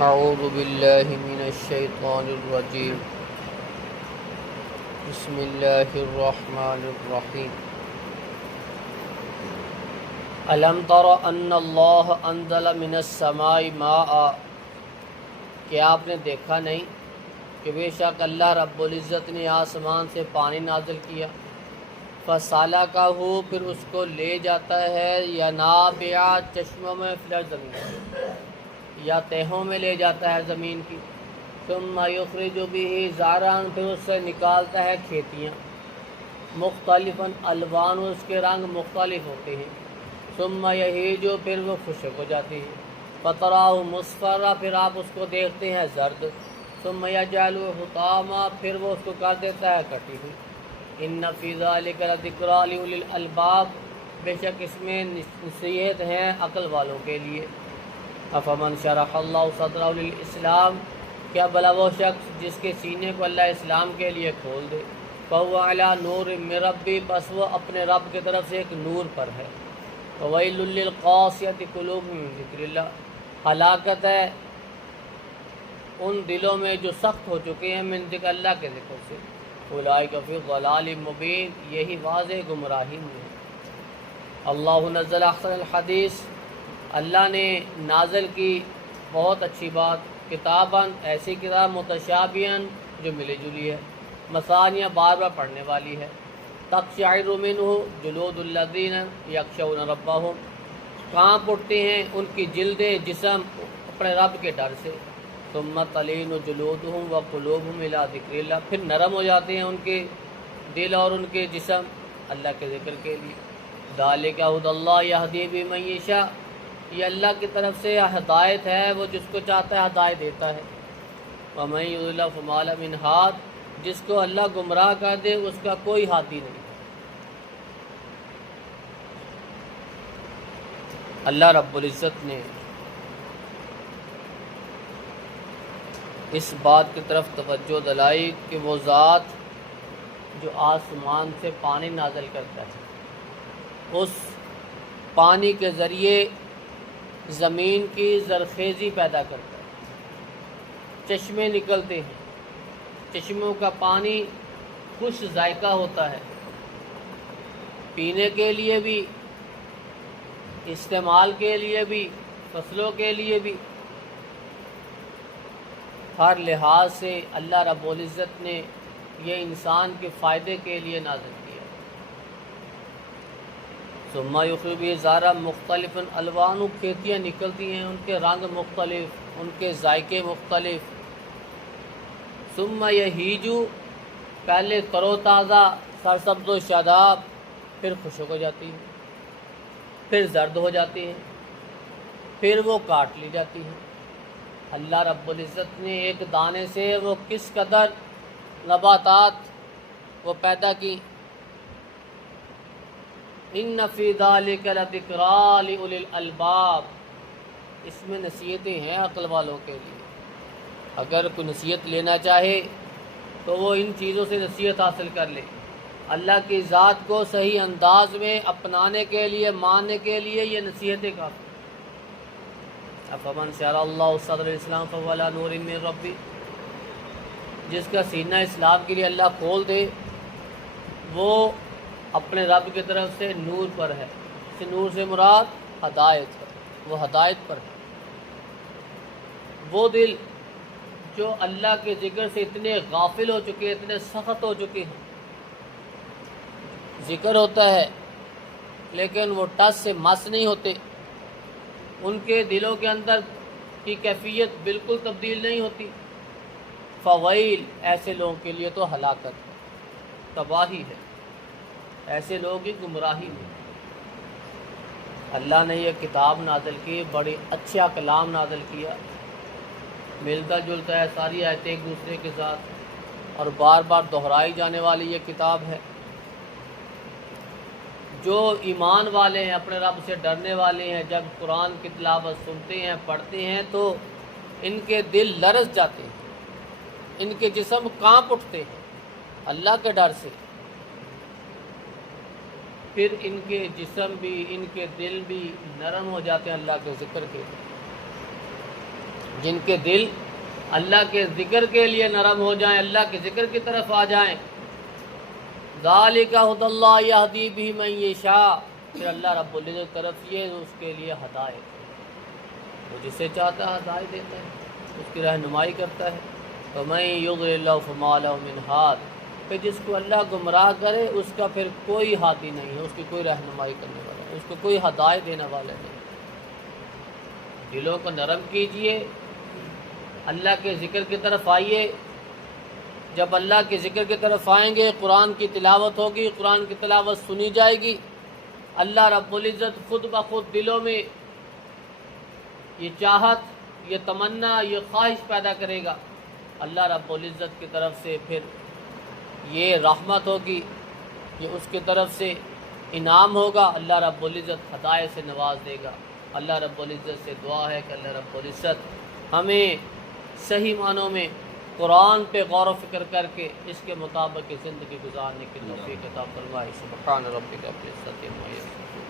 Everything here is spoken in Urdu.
اعوذ باللہ من الشیطان الرجیم بسم اللہ الرحمن الرحیم الم تر ان اللہ انزل من السماء ماء، کیا آپ نے دیکھا نہیں کہ بے شک اللہ رب العزت نے آسمان سے پانی نازل کیا، فسالکہ پھر اس کو لے جاتا ہے ینابع چشموں میں فی الارض زمین یا تہوں میں لے جاتا ہے زمین کی، ثم یخرج بہ زرعا پھر اس سے نکالتا ہے کھیتیاں، مختلفا الوان اس کے رنگ مختلف ہوتے ہیں، ثم یہیج پھر وہ خشک ہو جاتی ہے، فتراہ مصفرا پھر آپ اس کو دیکھتے ہیں زرد، ثم یجعلہ حطاما پھر وہ اس کو کر دیتا ہے کٹی ہوئی، ان فی ذلک لذکریٰ لأولی الالباب بے شک اس میں نصیحت ہیں عقل والوں کے لیے۔ افمن شرح اللہ صدرہ للاسلام، کیا بھلا وہ شخص جس کے سینے کو اللہ اسلام کے لیے کھول دے، فہو علی نور من ربی بس وہ اپنے رب کی طرف سے ایک نور پر ہے، وویل للقاسیۃ قلوبہم من ذکر اللہ، ہلاکت ہے ان دلوں میں جو سخت ہو چکے ہیں من ذکر اللہ کے ذکر سے، اولئک فی ضلال مبین یہی واضح گمراہی میں ہے۔ اللہ نزل احسن الحدیث، اللہ نے نازل کی بہت اچھی بات، کتاباً ایسی کتاب متشابہاً جو ملی جلی ہے، مثانیہ بار بار پڑھنے والی ہے، تقشعر منہ جلود الذین یخشون ربہم کانپ اٹھتے ہیں ان کی جلدیں جسم اپنے رب کے ڈر سے، ثم تلین جلودہم وقلوبہم الی ذکر اللہ پھر نرم ہو جاتے ہیں ان کے دل اور ان کے جسم اللہ کے ذکر کے لیے، ذالک ھدی اللہ یہدی بمن یشاء یہ اللہ کی طرف سے ہدایت ہے، وہ جس کو چاہتا ہے ہدایت دیتا ہے، وَمَن یضلل فَمَا لَهُ مِنْ ہَادٍ جس کو اللہ گمراہ کر دے اس کا کوئی ہادی نہیں۔ اللہ رب العزت نے اس بات کی طرف توجہ دلائی کہ وہ ذات جو آسمان سے پانی نازل کرتا ہے، اس پانی کے ذریعے زمین کی زرخیزی پیدا کرتا ہے، چشمے نکلتے ہیں، چشموں کا پانی خوش ذائقہ ہوتا ہے، پینے کے لیے بھی، استعمال کے لیے بھی، فصلوں کے لیے بھی، ہر لحاظ سے اللہ رب العزت نے یہ انسان کے فائدے کے لیے نازل کیا۔ ثم یخرج بہ زرعا مختلف الوان کھیتیاں نکلتی ہیں ان کے رنگ مختلف، ان کے ذائقے مختلف، ثم یہیج پہلے ترو تازہ سرسبز و شاداب پھر خشک ہو جاتی ہے، پھر زرد ہو جاتی ہے، پھر وہ کاٹ لی جاتی ہے۔ اللہ رب العزت نے ایک دانے سے وہ کس قدر نباتات وہ پیدا کی، ان فی ذلک لذکریٰ لأولی الالباب اس میں نصیحتیں ہیں عقل والوں کے لیے، اگر کوئی نصیحت لینا چاہے تو وہ ان چیزوں سے نصیحت حاصل کر لے، اللہ کی ذات کو صحیح انداز میں اپنانے کے لیے، ماننے کے لیے یہ نصیحتیں کافی۔ افمن شرح اللہ صدر الاسلام فہو علی نور من ربی جس کا سینہ اسلام کے لیے اللہ کھول دے وہ اپنے رب کی طرف سے نور پر ہے، اس نور سے مراد ہدایت ہے، وہ ہدایت پر ہے۔ وہ دل جو اللہ کے ذکر سے اتنے غافل ہو چکے ہیں، اتنے سخت ہو چکے ہیں، ذکر ہوتا ہے لیکن وہ ٹس سے مس نہیں ہوتے، ان کے دلوں کے اندر کی کیفیت بالکل تبدیل نہیں ہوتی، فویل ایسے لوگوں کے لیے تو ہلاکت ہے، تباہی ہے، ایسے لوگ ہی گمراہی میں۔ اللہ نے یہ کتاب نازل کی، بڑی اچھا کلام نازل کیا، ملتا جلتا ہے ساری آیتیں ایک دوسرے کے ساتھ اور بار بار دہرائی جانے والی یہ کتاب ہے۔ جو ایمان والے ہیں، اپنے رب سے ڈرنے والے ہیں، جب قرآن کی تلاوت سنتے ہیں، پڑھتے ہیں تو ان کے دل لرز جاتے ہیں، ان کے جسم کانپ اٹھتے ہیں اللہ کے ڈر سے، پھر ان کے جسم بھی، ان کے دل بھی نرم ہو جاتے ہیں اللہ کے ذکر کے۔ جن کے دل اللہ کے ذکر کے لیے نرم ہو جائیں، اللہ کے ذکر کی طرف آ جائیں. ذالک ھدی اللہ یہدی بہ من یشاء، پھر اللہ رب العزت طرف یہ اس کے لیے ہدایت، وہ جسے چاہتا ہے ہدایت دیتا ہے، اس کی رہنمائی کرتا ہے. فمن یضلل اللہ فما لہ من ہاد، پھر جس کو اللہ گمراہ کرے اس کا پھر کوئی ہادی نہیں ہے، اس کی کوئی رہنمائی کرنے والا نہیں، اس کو کوئی ہدایت دینے والا نہیں. دلوں کو نرم کیجئے، اللہ کے ذکر کی طرف آئیے. جب اللہ کے ذکر کی طرف آئیں گے، قرآن کی تلاوت ہوگی، قرآن کی تلاوت سنی جائے گی، اللہ رب العزت خود بخود دلوں میں یہ چاہت، یہ تمنا، یہ خواہش پیدا کرے گا. اللہ رب العزت کی طرف سے پھر یہ رحمت ہوگی، یہ اس کی طرف سے انعام ہوگا. اللہ رب العزت ہدایت سے نواز دے گا. اللہ رب العزت سے دعا ہے کہ اللہ رب العزت ہمیں صحیح معنوں میں قرآن پہ غور و فکر کر کے اس کے مطابق زندگی گزارنے کی توفیق عطا فرمائے. سبحان ربک رب العزت عما یصفون.